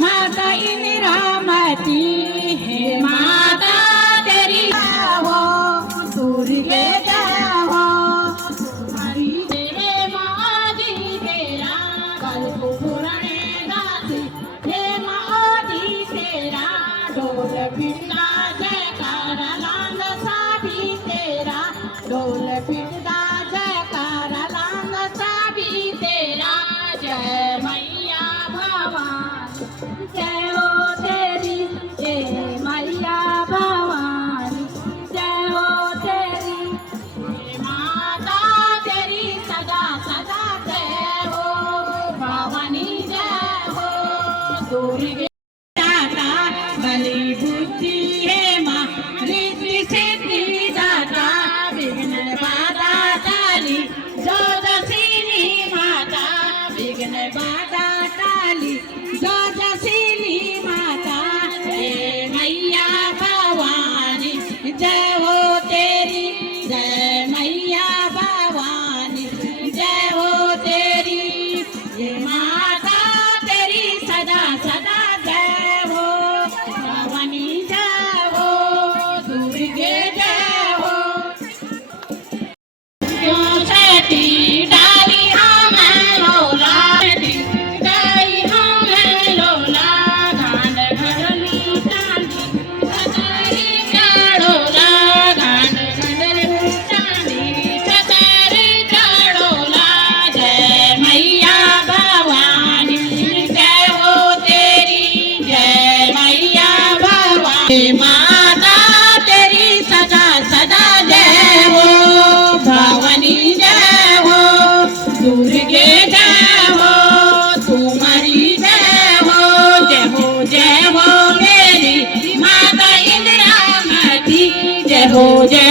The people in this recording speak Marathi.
माता इंदिरावती हे माता तेरी हो दुर्गे हो तुम्हारी जय मादी तेरा कल्प पुराणे दासी हे मादी तेरा ढोल पिटा जयकारा लांग साभी तेरा ढोल पिटा जयकारा लांग साभी तेरा जय मैया भवानी जय हो तेरी जय मैया भवानी जय हो तेरी जय माता तेरी सदा सदा जय हो भवानी जय हो दुर्गे दाता बली बुद्धि हे माँ रिद्धि सिद्धि दाता विघ्न बाधा टाली जो दसिनी माता विघ्न बाधा टाली जो दसिनी माता जय मैया भवानी जय हो तेरी जय मैया भवानी जय हो तेरी जय माता तेरी सदा सदा जय हो भवानी जय हो दुर्गे जय हो क्यों छठी डाली हमें लोला डाली हमें लोला गांड घडली चांदी सतारी चढोला गांड घडली चांदी सतारी चढोला जय मैया भवानी जय हो तेरी जय मैया भवानी माता तेरी सदा सदा जय हो भवानी जय हो दुर्गे जय हो तुम्हारी जय हो जय हो मेरी माता इंदिरावती जय हो जय